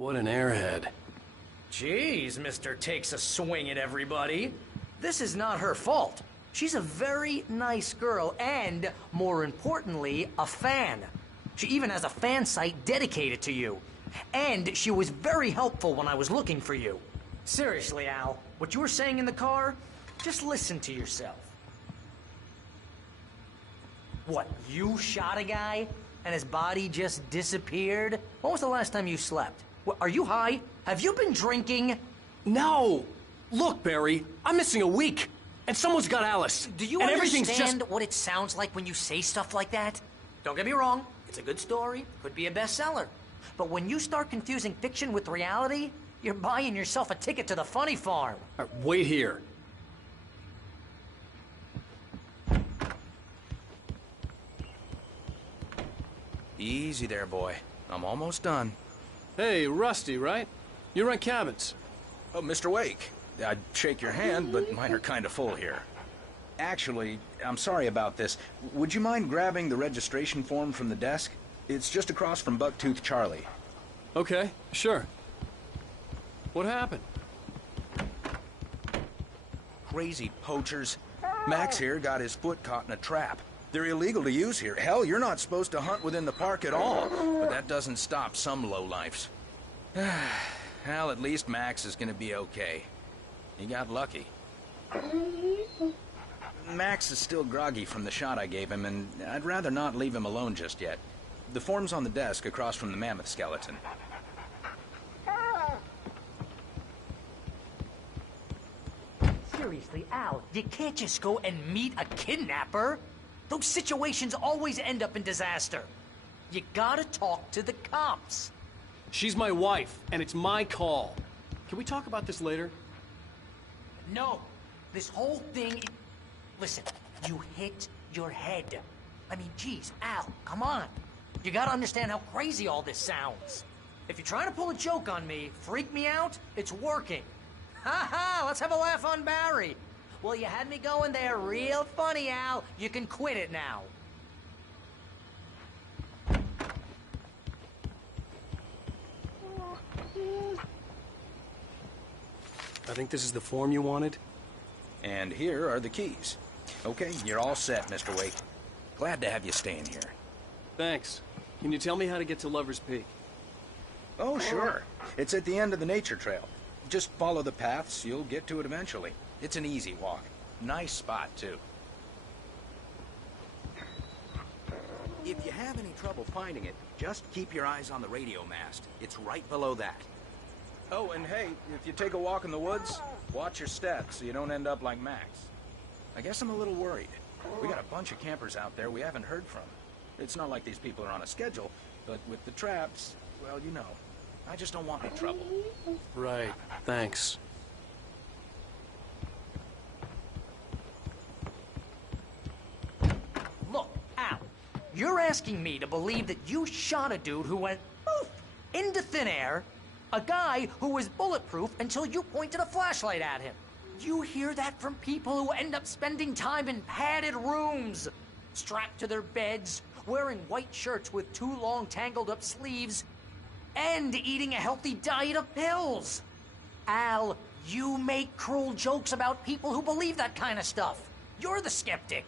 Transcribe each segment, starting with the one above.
What an airhead. Jeez, Mr. Takes a swing at everybody. This is not her fault. She's a very nice girl and, more importantly, a fan. She even has a fan site dedicated to you. And she was very helpful when I was looking for you. Seriously, Al, what you were saying in the car, just listen to yourself. What, you shot a guy and his body just disappeared? When was the last time you slept? What, are you high? Have you been drinking? No! Look, Barry, I'm missing a week. And someone's got Alice. Do you understand what it sounds like when you say stuff like that? Don't get me wrong, it's a good story, could be a bestseller. But when you start confusing fiction with reality, you're buying yourself a ticket to the funny farm. All right, wait here. Easy there, boy. I'm almost done. Hey, Rusty, right? You rent cabins. Oh, Mr. Wake. I'd shake your hand, but mine are kind of full here. Actually, I'm sorry about this. Would you mind grabbing the registration form from the desk? It's just across from Bucktooth Charlie. Okay, sure. What happened? Crazy poachers. Max here got his foot caught in a trap. They're illegal to use here. Hell, you're not supposed to hunt within the park at all. But that doesn't stop some lowlifes. Well, at least Max is gonna be okay. He got lucky. Max is still groggy from the shot I gave him, and I'd rather not leave him alone just yet. The form's on the desk across from the mammoth skeleton. Seriously, Al, you can't just go and meet a kidnapper. Those situations always end up in disaster. You gotta talk to the cops. She's my wife, and it's my call. Can we talk about this later? No, this whole thing... Listen, you hit your head. I mean, geez, Al, come on. You gotta understand how crazy all this sounds. If you're trying to pull a joke on me, freak me out, it's working. Ha ha, let's have a laugh on Barry. Well, you had me going there real funny, Al. You can quit it now. I think this is the form you wanted. And here are the keys. Okay, you're all set, Mr. Wake. Glad to have you staying here. Thanks. Can you tell me how to get to Lover's Peak? Oh, sure. It's at the end of the nature trail. Just follow the paths, you'll get to it eventually. It's an easy walk. Nice spot, too. If you have any trouble finding it, just keep your eyes on the radio mast. It's right below that. Oh, and hey, if you take a walk in the woods, watch your steps so you don't end up like Max. I guess I'm a little worried. We got a bunch of campers out there we haven't heard from. It's not like these people are on a schedule, but with the traps, well, you know. I just don't want any trouble. Right. Thanks. Look, Al, you're asking me to believe that you shot a dude who went poof into thin air, a guy who was bulletproof until you pointed a flashlight at him. You hear that from people who end up spending time in padded rooms, strapped to their beds, wearing white shirts with too long tangled up sleeves, and eating a healthy diet of pills. Al, you make cruel jokes about people who believe that kind of stuff. You're the skeptic.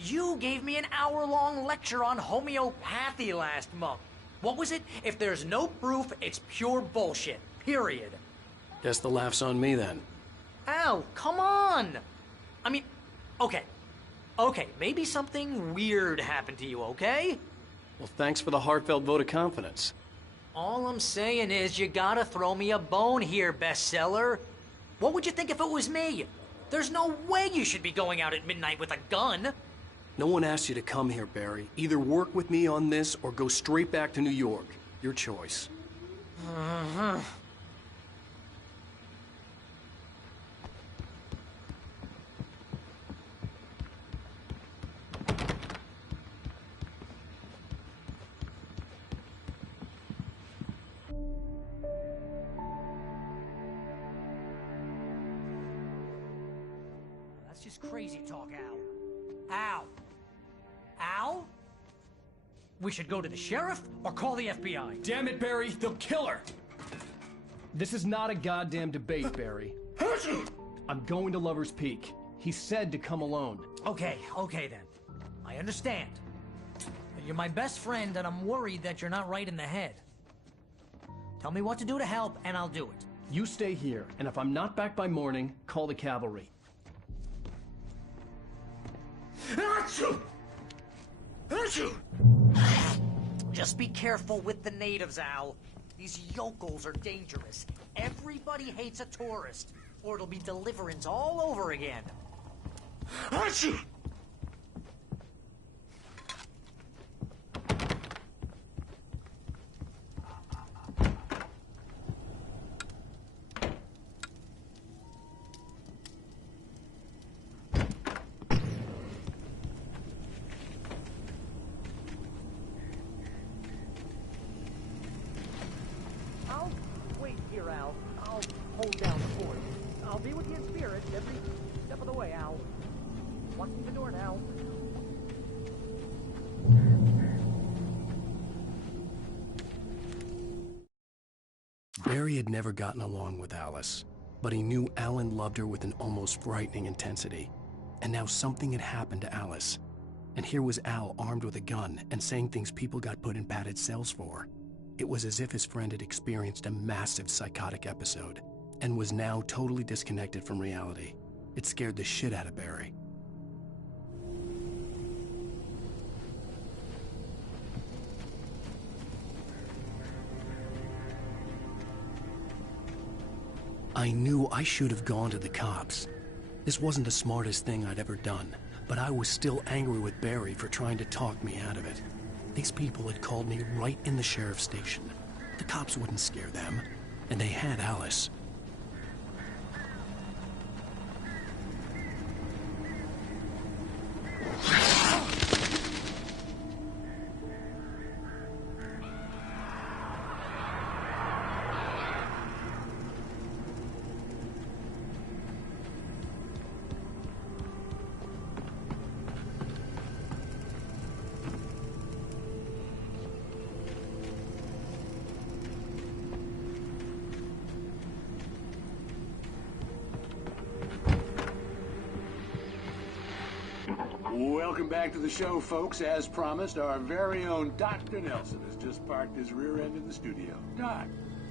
You gave me an hour-long lecture on homeopathy last month. What was it? If there's no proof, it's pure bullshit. Period. Guess the laugh's on me then. Al, come on! I mean, okay. Okay, maybe something weird happened to you, okay? Well, thanks for the heartfelt vote of confidence. All I'm saying is you gotta throw me a bone here, bestseller. What would you think if it was me? There's no way you should be going out at midnight with a gun. No one asked you to come here, Barry. Either work with me on this or go straight back to New York. Your choice. That's just crazy talk, Al. Al? Al? We should go to the sheriff or call the FBI. Damn it, Barry, they'll kill her! This is not a goddamn debate, Barry. I'm going to Lover's Peak. He said to come alone. Okay then. I understand. But you're my best friend, and I'm worried that you're not right in the head. Tell me what to do to help, and I'll do it. You stay here, and if I'm not back by morning, call the cavalry. Just be careful with the natives, Al. These yokels are dangerous. Everybody hates a tourist, or it'll be deliverance all over again. I'll wait here, Al. I'll hold down the fort. I'll be with you in spirit every step of the way, Al. Watching the door now. Barry had never gotten along with Alice, but he knew Alan loved her with an almost frightening intensity. And now something had happened to Alice. And here was Al armed with a gun and saying things people got put in padded cells for. It was as if his friend had experienced a massive psychotic episode and was now totally disconnected from reality. It scared the shit out of Barry. I knew I should have gone to the cops. This wasn't the smartest thing I'd ever done, but I was still angry with Barry for trying to talk me out of it. These people had called me right in the sheriff's station. The cops wouldn't scare them, and they had Alice. Welcome back to the show, folks. As promised, our very own Dr. Nelson has just parked his rear end in the studio. Doc,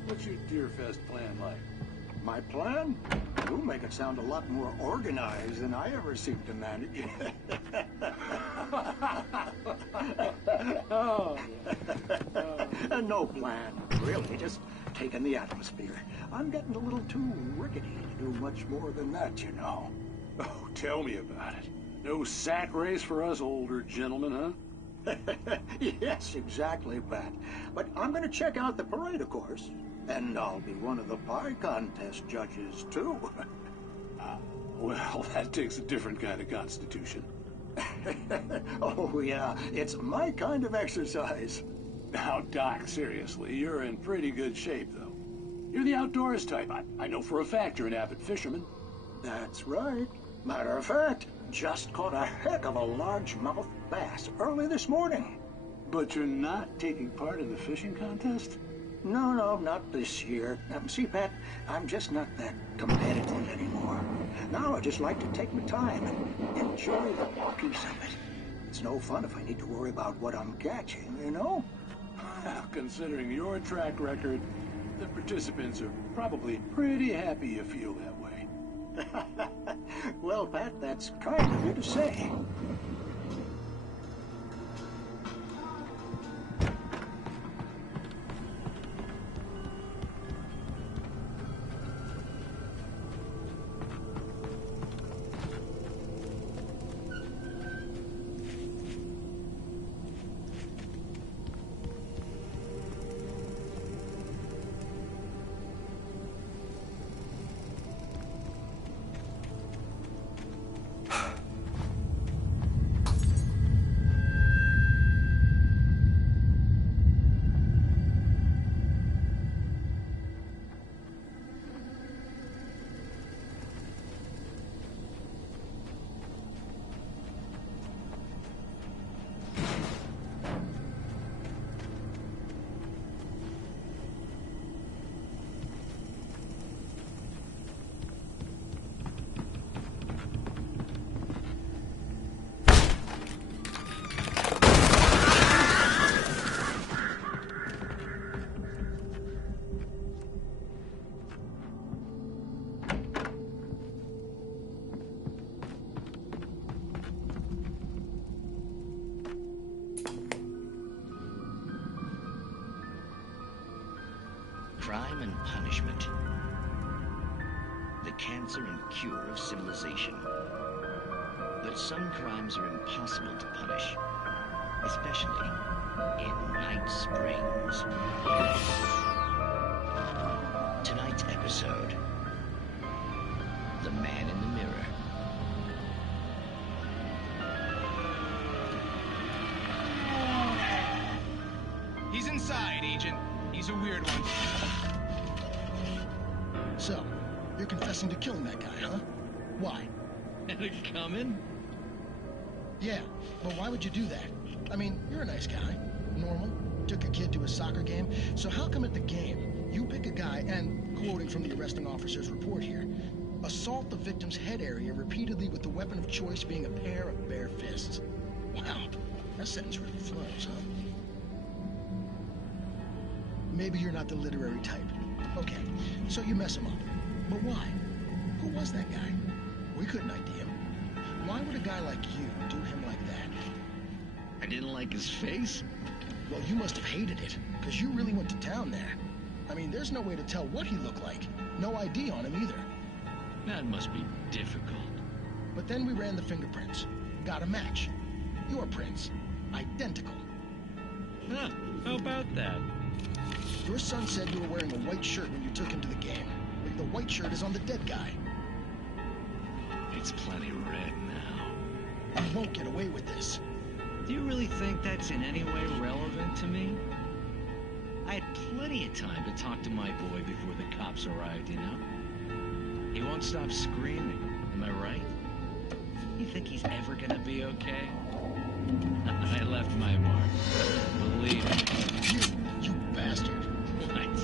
what's your Deerfest plan like? My plan? You make it sound a lot more organized than I ever seem to manage. No plan, really. Just taking the atmosphere. I'm getting a little too rickety to do much more than that, you know. Oh, tell me about it. No sack race for us older gentlemen, huh? Yes, exactly, Pat. But I'm going to check out the parade, of course. And I'll be one of the pie contest judges, too. Well, that takes a different kind of constitution. Oh, yeah. It's my kind of exercise. Now, Doc, seriously, you're in pretty good shape, though. You're the outdoors type. I know for a fact you're an avid fisherman. That's right. Matter of fact, just caught a heck of a largemouth bass early this morning. But you're not taking part in the fishing contest? No, not this year. See, Pat, I'm just not that competitive anymore. Now I just like to take my time and enjoy the piece of it. It's no fun if I need to worry about what I'm catching, you know? Well, considering your track record, the participants are probably pretty happy you feel that way. Well, Pat, that's kind of you to say. Crime and punishment. The cancer and cure of civilization. But some crimes are impossible to punish, especially in Night Springs. Tonight's episode, The Man in the Mirror. He's inside, Agent. He's a weird one. So, you're confessing to killing that guy, huh? Why? Had it coming? Yeah, but why would you do that? I mean, you're a nice guy. Normal. Took a kid to a soccer game. So how come at the game, you pick a guy and, quoting from the arresting officer's report here, assault the victim's head area repeatedly with the weapon of choice being a pair of bare fists? Wow, that sentence really flows, huh? Maybe you're not the literary type. Okay, so you mess him up. But why? Who was that guy? We couldn't ID him. Why would a guy like you do him like that? I didn't like his face? Well, you must have hated it, because you really went to town there. I mean, there's no way to tell what he looked like. No ID on him either. That must be difficult. But then we ran the fingerprints. Got a match. Your prints. Identical. Huh, how about that? Your son said you were wearing a white shirt when you took him to the game. The white shirt is on the dead guy. It's plenty red now. You won't get away with this. Do you really think that's in any way relevant to me? I had plenty of time to talk to my boy before the cops arrived, you know? He won't stop screaming, am I right? You think he's ever gonna be okay? I left my mark. Believe me. You bastard. What?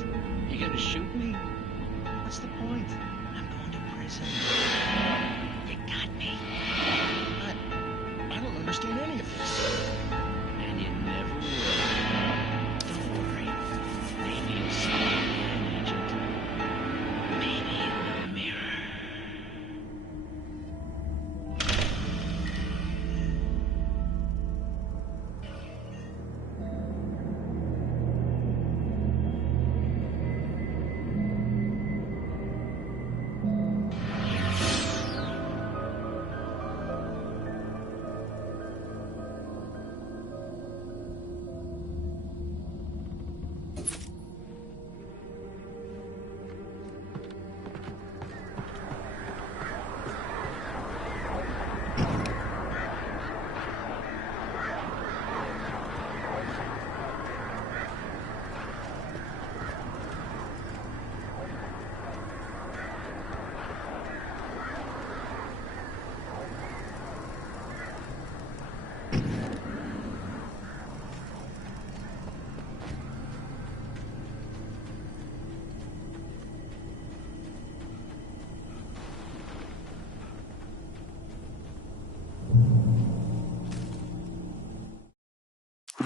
You gonna shoot me? What's the point? I'm going to prison. You got me. I don't understand any of this. And you never will. Don't worry. Maybe you'll see me again, Agent. Maybe in the mirror.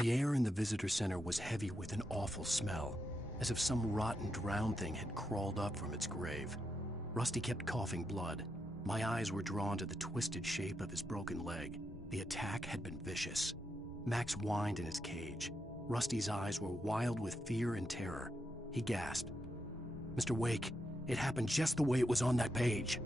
The air in the visitor center was heavy with an awful smell, as if some rotten drowned thing had crawled up from its grave. Rusty kept coughing blood. My eyes were drawn to the twisted shape of his broken leg. The attack had been vicious. Max whined in his cage. Rusty's eyes were wild with fear and terror. He gasped. "Mr. Wake, it happened just the way it was on that page."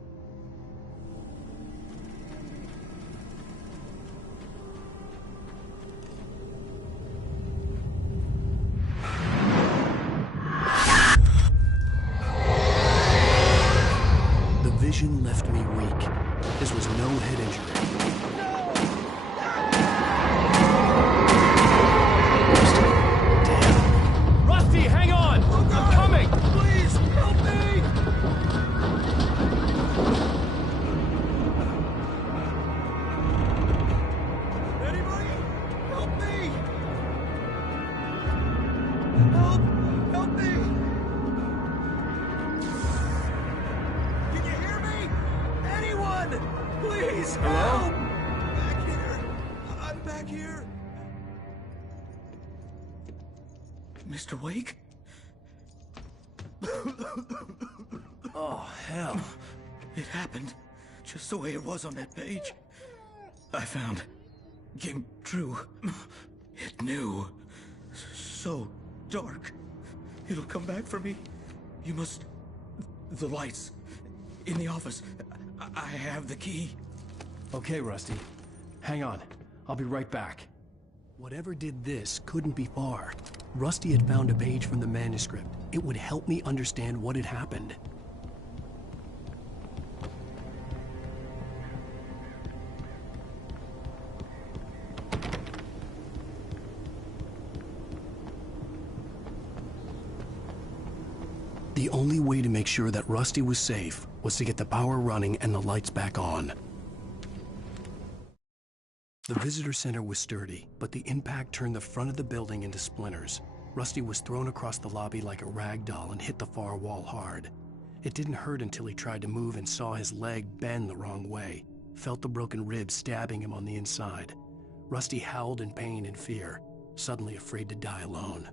The vision left me weak. This was no head injury. Rusty, hang on! I'm coming! Please, help me! Anybody? Help me! Help! Help me! Can you hear me? Anyone! Please, help! Back here. I'm back here. Mr. Wake? Oh, hell. It happened just the way it was on that page. I found. Came true. It knew. So dark. It'll come back for me. You must... The lights. In the office. I have the key. Okay, Rusty. Hang on. I'll be right back. Whatever did this couldn't be far. Rusty had found a page from the manuscript. It would help me understand what had happened. The only way to make sure that Rusty was safe was to get the power running and the lights back on. The visitor center was sturdy, but the impact turned the front of the building into splinters. Rusty was thrown across the lobby like a rag doll and hit the far wall hard. It didn't hurt until he tried to move and saw his leg bend the wrong way, felt the broken ribs stabbing him on the inside. Rusty howled in pain and fear, suddenly afraid to die alone.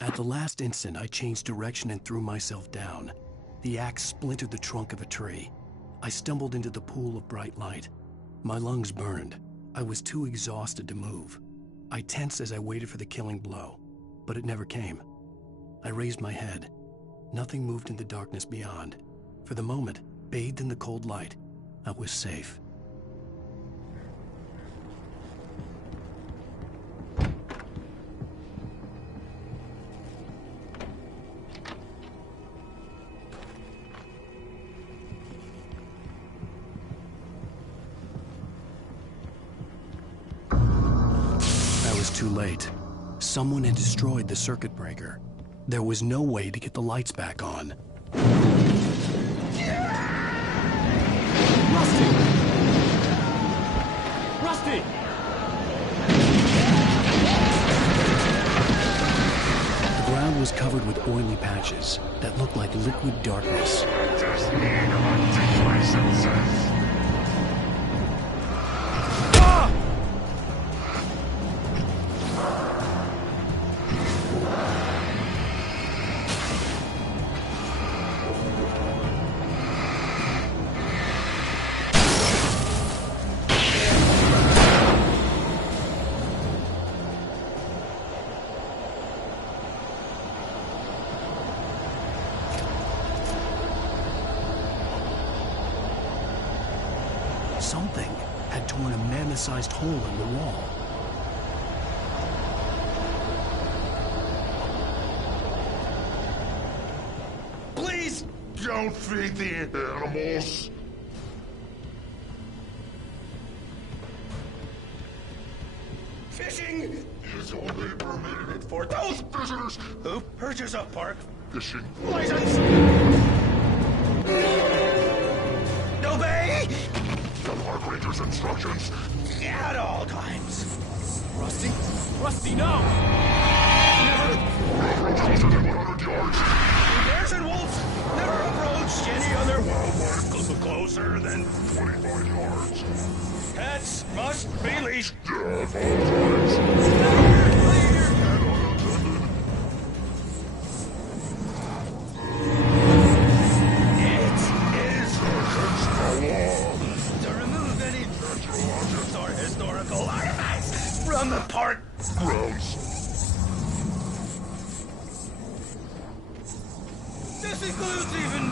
At the last instant, I changed direction and threw myself down. The axe splintered the trunk of a tree. I stumbled into the pool of bright light. My lungs burned. I was too exhausted to move. I tensed as I waited for the killing blow, but it never came. I raised my head. Nothing moved in the darkness beyond. For the moment, bathed in the cold light, I was safe. Too late. Someone had destroyed the circuit breaker. There was no way to get the lights back on. Rusty! Rusty! The ground was covered with oily patches that looked like liquid darkness. Just need hunting licenses. Something had torn a mammoth-sized hole in the wall. Please don't feed the animals. Fishing is only permitted for those visitors who purchase a park fishing license. Obey the park ranger's instructions at all times. Rusty? Rusty, no! Never approach closer than 100 yards. Bears and wolves never approach any other Wildlife closer than 25 yards. pets must be leashed. At all times. From the park Grounds. this includes even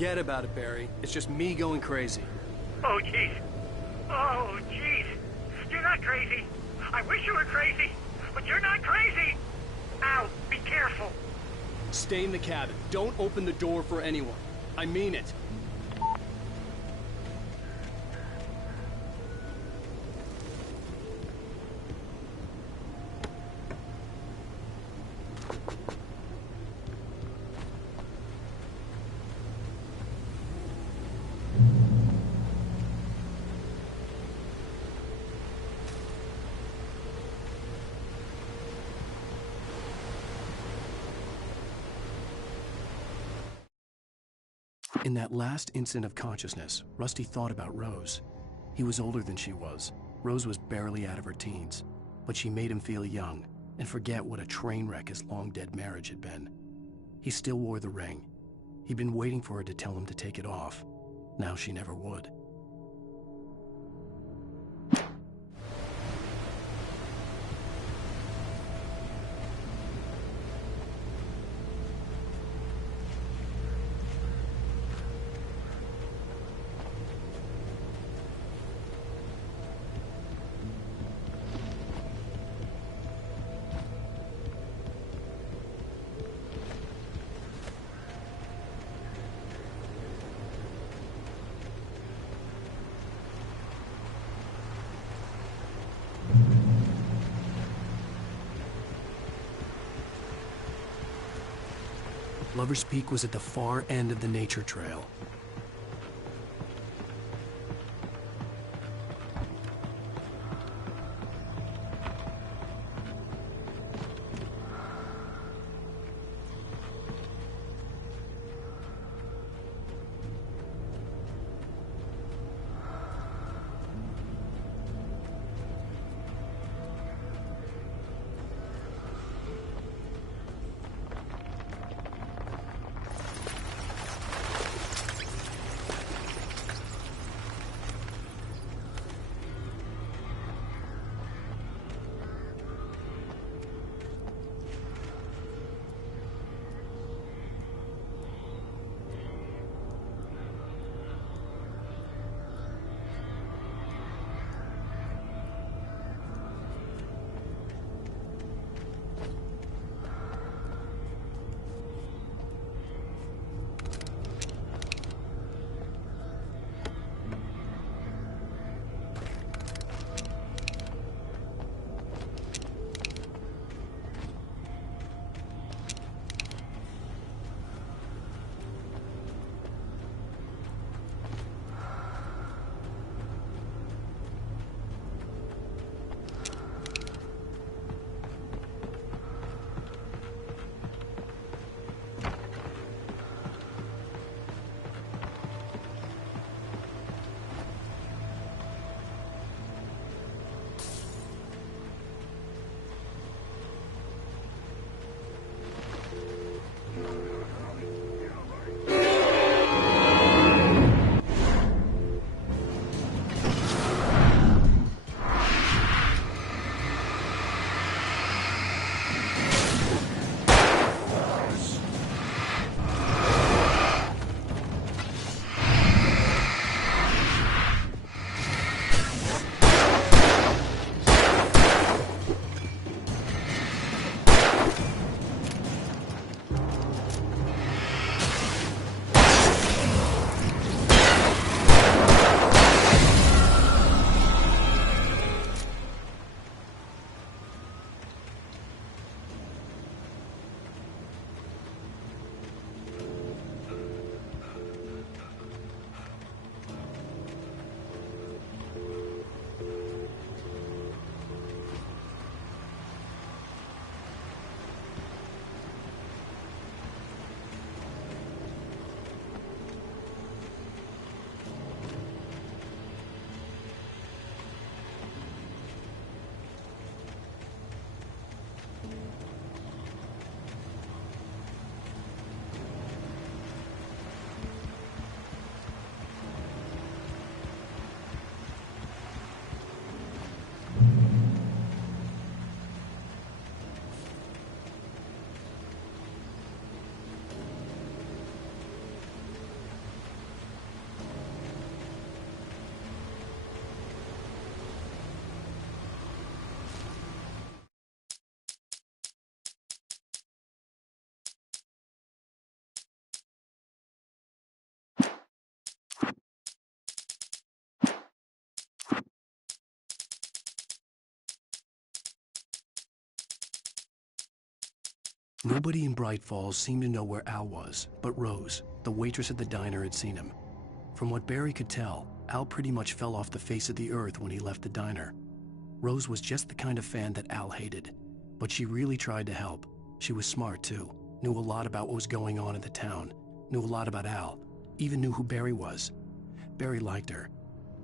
Forget about it, Barry. It's just me going crazy. Oh, jeez. Oh, jeez. You're not crazy. I wish you were crazy, but you're not crazy. Ow, be careful. Stay in the cabin. Don't open the door for anyone. I mean it. In that last instant of consciousness, Rusty thought about Rose. He was older than she was. Rose was barely out of her teens, but she made him feel young and forget what a train wreck his long-dead marriage had been. He still wore the ring. He'd been waiting for her to tell him to take it off. Now she never would. Lover's Peak was at the far end of the nature trail. Nobody in Bright Falls seemed to know where Al was, but Rose, the waitress at the diner, had seen him. From what Barry could tell, Al pretty much fell off the face of the earth when he left the diner. Rose was just the kind of fan that Al hated, but she really tried to help. She was smart too, knew a lot about what was going on in the town, knew a lot about Al, even knew who Barry was. Barry liked her.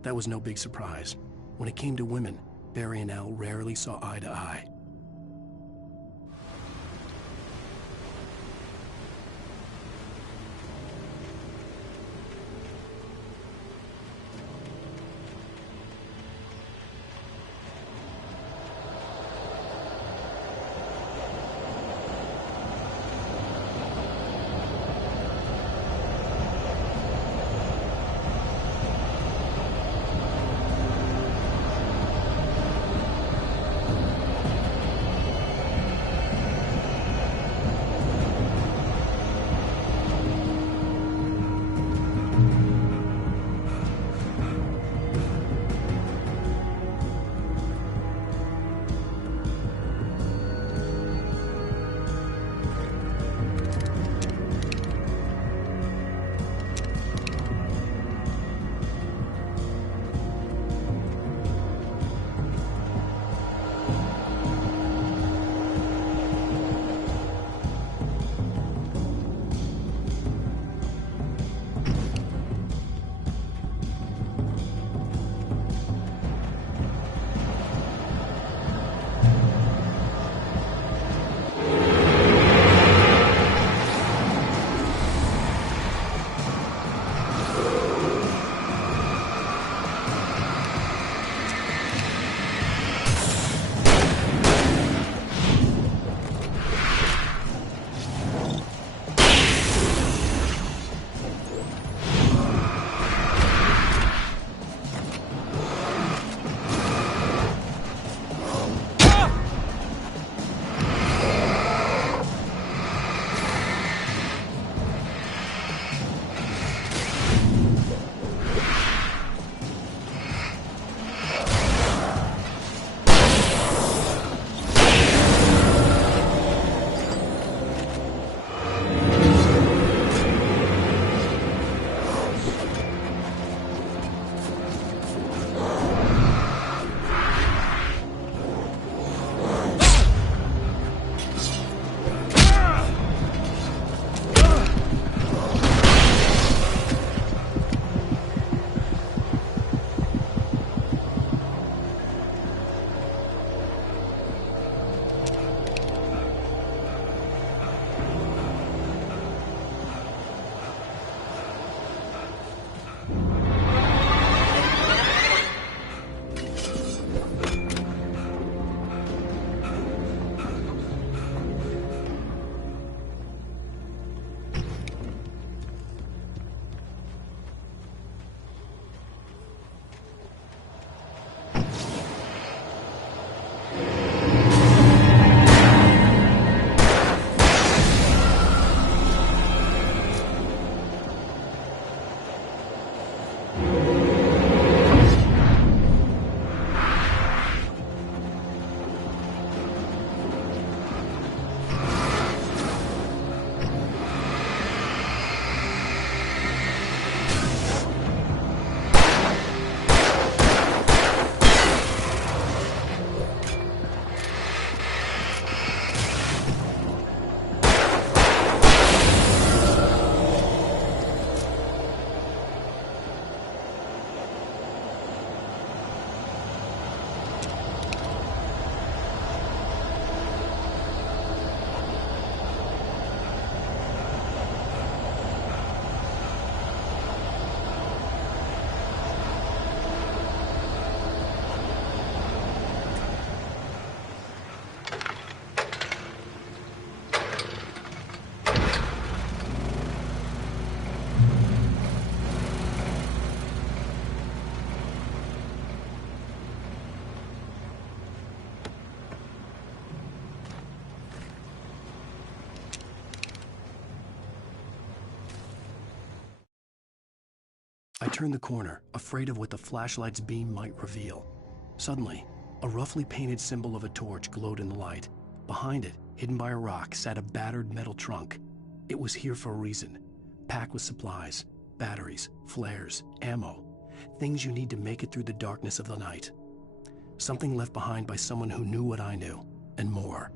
That was no big surprise. When it came to women, Barry and Al rarely saw eye to eye. I turned the corner, afraid of what the flashlight's beam might reveal. Suddenly, a roughly painted symbol of a torch glowed in the light. Behind it, Hidden by a rock sat a battered metal trunk. It was here for a reason, packed with supplies, batteries, flares, ammo, things you need to make it through the darkness of the night. Something left behind by someone who knew what I knew, and more.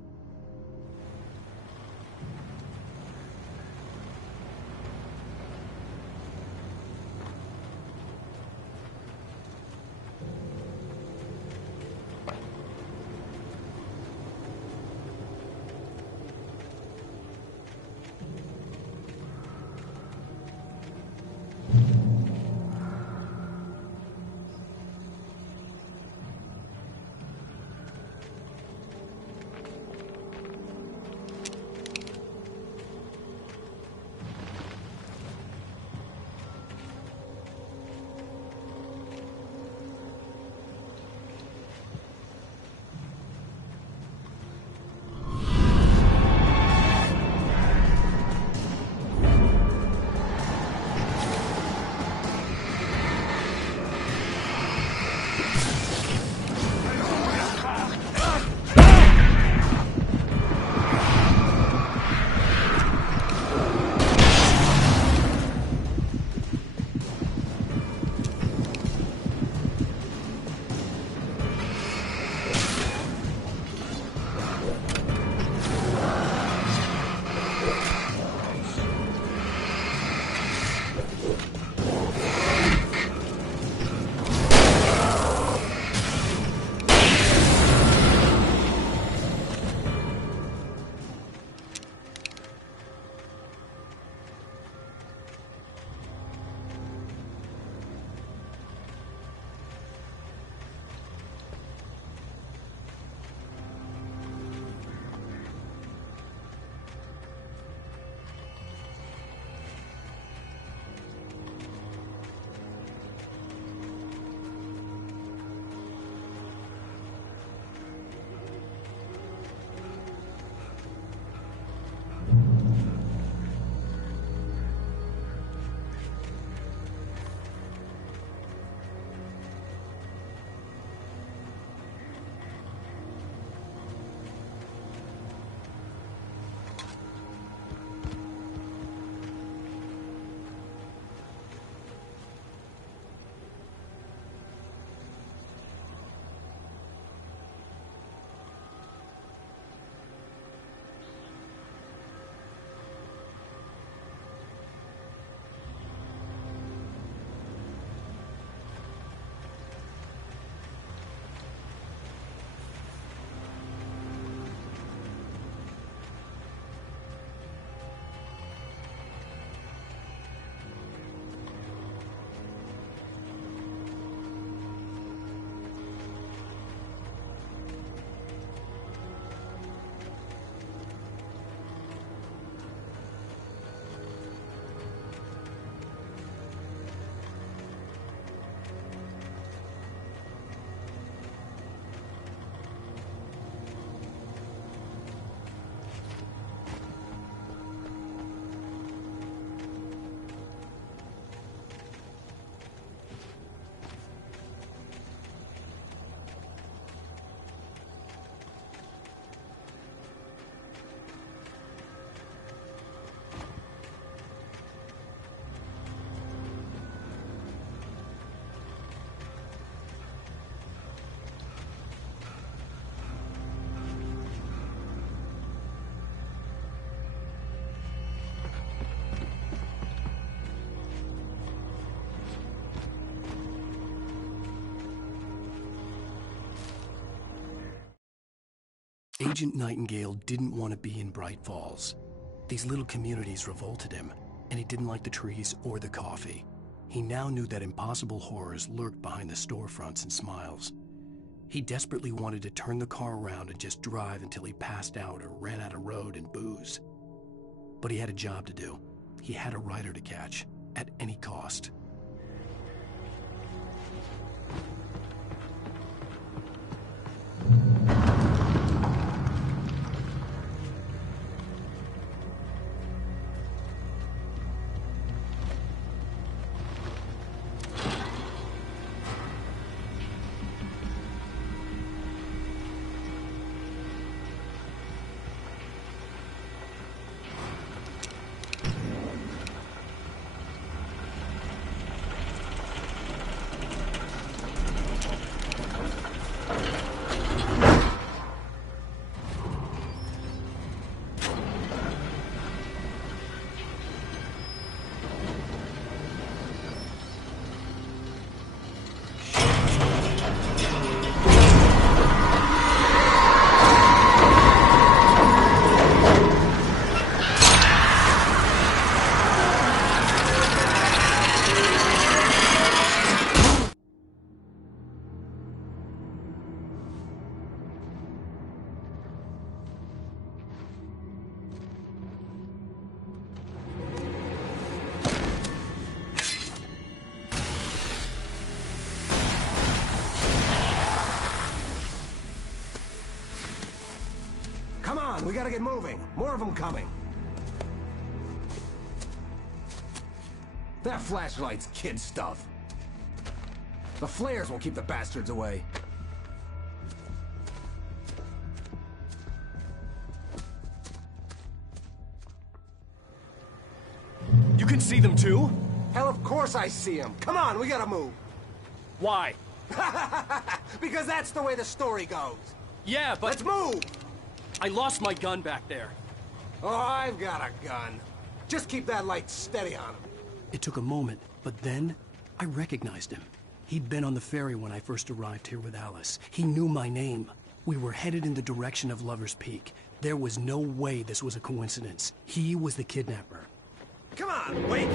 Agent Nightingale didn't want to be in Bright Falls. These little communities revolted him, and he didn't like the trees or the coffee. He now knew that impossible horrors lurked behind the storefronts and smiles. He desperately wanted to turn the car around and just drive until he passed out or ran out of road and booze. But he had a job to do. He had a rider to catch, at any cost. on, we gotta get moving. More of them coming. That flashlight's kid stuff. The flares will keep the bastards away. You can see them too? Hell, of course I see them. Come on, we gotta move. Why? Because that's the way the story goes. Yeah, but... Let's move! I lost my gun back there. Oh, I've got a gun. Just keep that light steady on him. It took a moment, but then I recognized him. He'd been on the ferry when I first arrived here with Alice. He knew my name. We were headed in the direction of Lover's Peak. There was no way this was a coincidence. He was the kidnapper. Come on, Wake!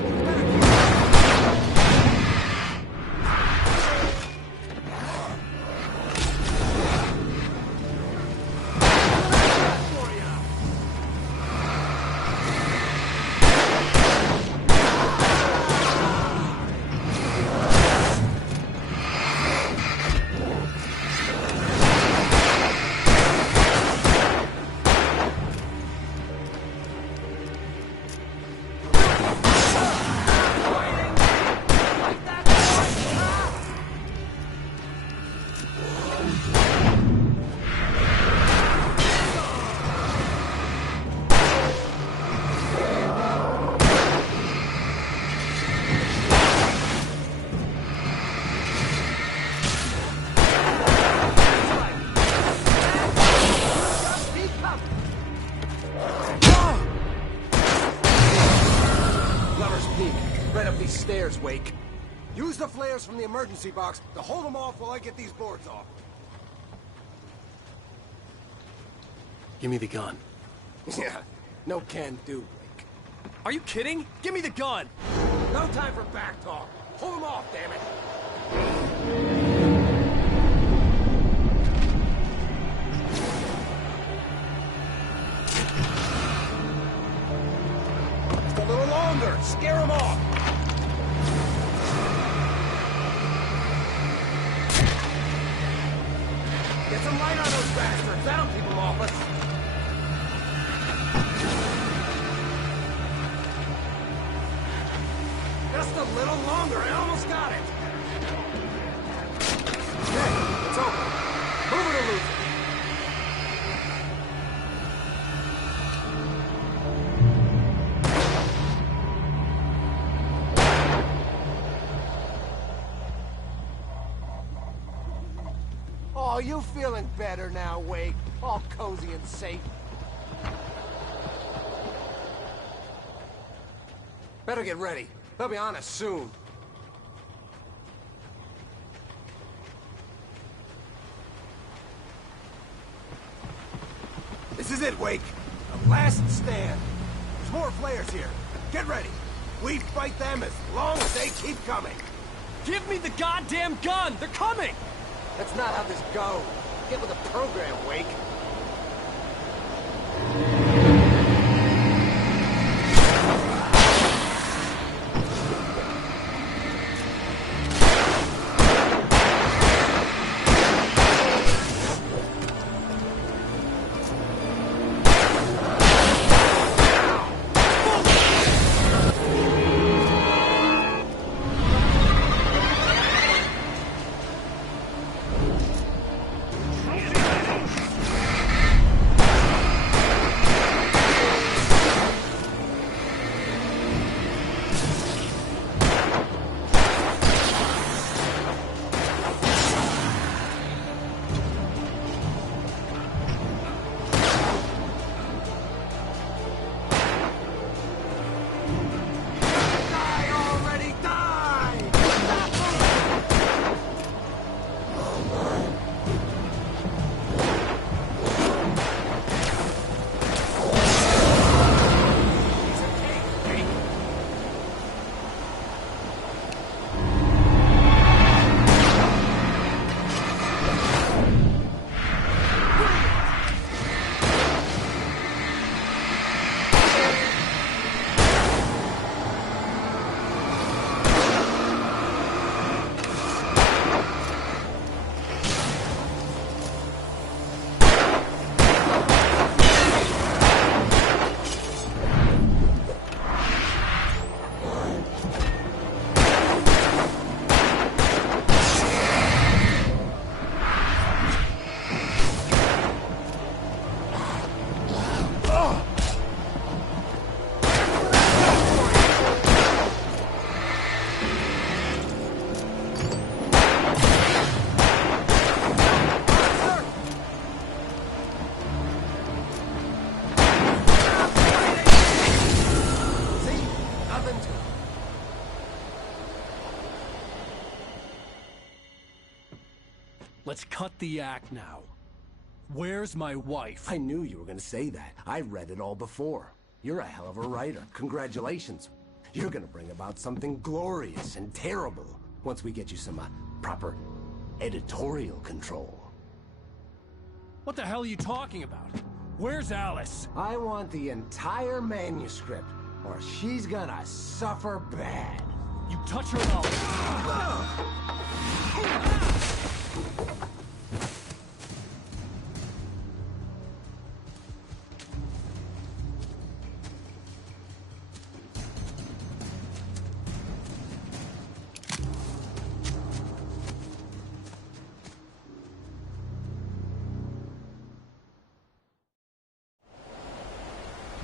Wake. Use the flares from the emergency box to hold them off while I get these boards off. Give me the gun. Yeah, no can do, Wake. Are you kidding? Give me the gun! No time for back talk. Hold them off, damn it! Just a little longer. Scare them off. Get some light on those bastards. That'll keep them off us. Just a little longer. I almost got it. Okay, it's over. Move it or lose it. Oh, you feeling better now, Wake? All cozy and safe. Better get ready. They'll be on us soon. This is it, Wake. The last stand. There's more flares here. Get ready. We fight them as long as they keep coming. Give me the goddamn gun! They're coming! That's not how this goes. Get with the program, Wake. Let's cut the act now. Where's my wife? I knew you were gonna say that. I read it all before. You're a hell of a writer. Congratulations. You're gonna bring about something glorious and terrible once we get you some proper editorial control. What the hell are you talking about? Where's Alice? I want the entire manuscript, or she's gonna suffer bad. You touch her mouth.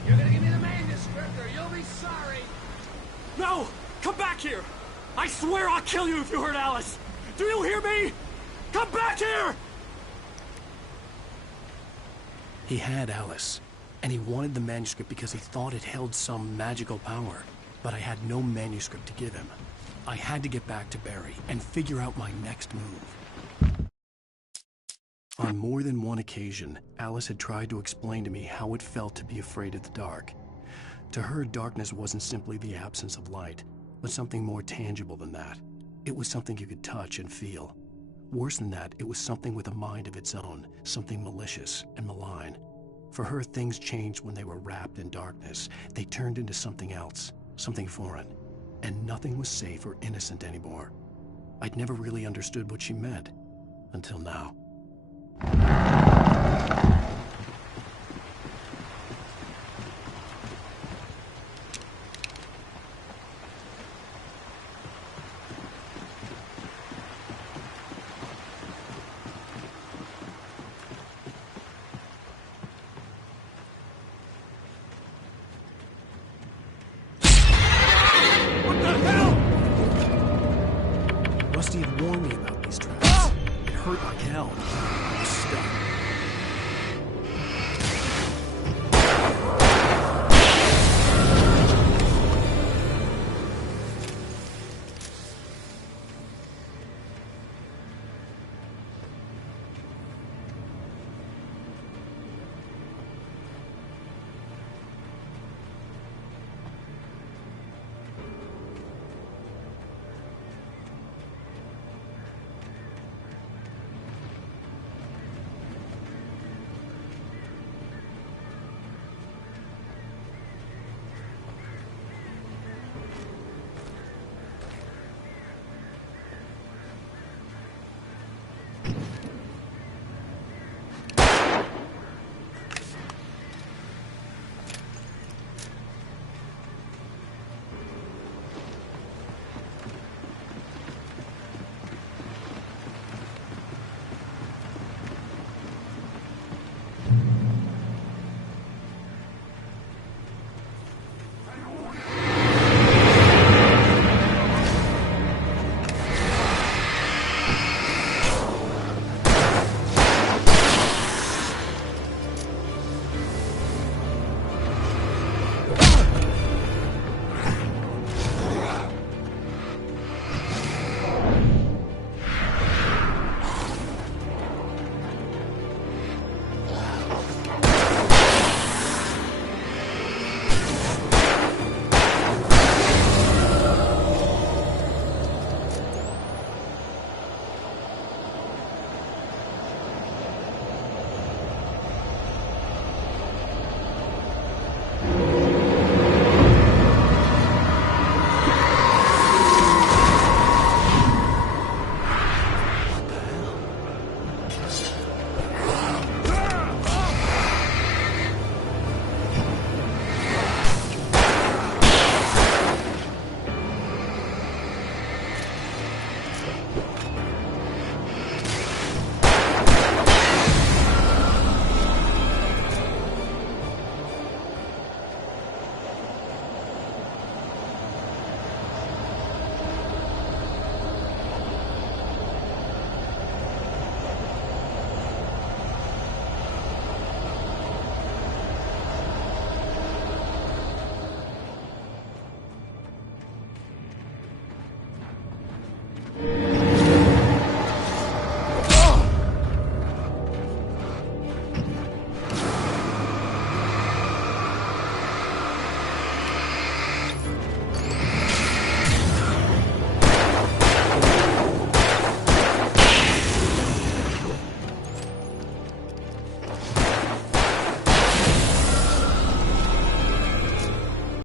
You're gonna give me the manuscript or you'll be sorry! No! Come back here! I swear I'll kill you if you hurt Alice! Do you hear me? Come back here! He had Alice, and he wanted the manuscript because he thought it held some magical power. But I had no manuscript to give him. I had to get back to Barry and figure out my next move. On more than one occasion, Alice had tried to explain to me how it felt to be afraid of the dark. To her, darkness wasn't simply the absence of light, but something more tangible than that. It was something you could touch and feel. Worse than that, it was something with a mind of its own, something malicious and malign. For her, things changed when they were wrapped in darkness. They turned into something else, something foreign, and nothing was safe or innocent anymore. I'd never really understood what she meant, until now. Rusty had warned me about these traps. It hurt like hell.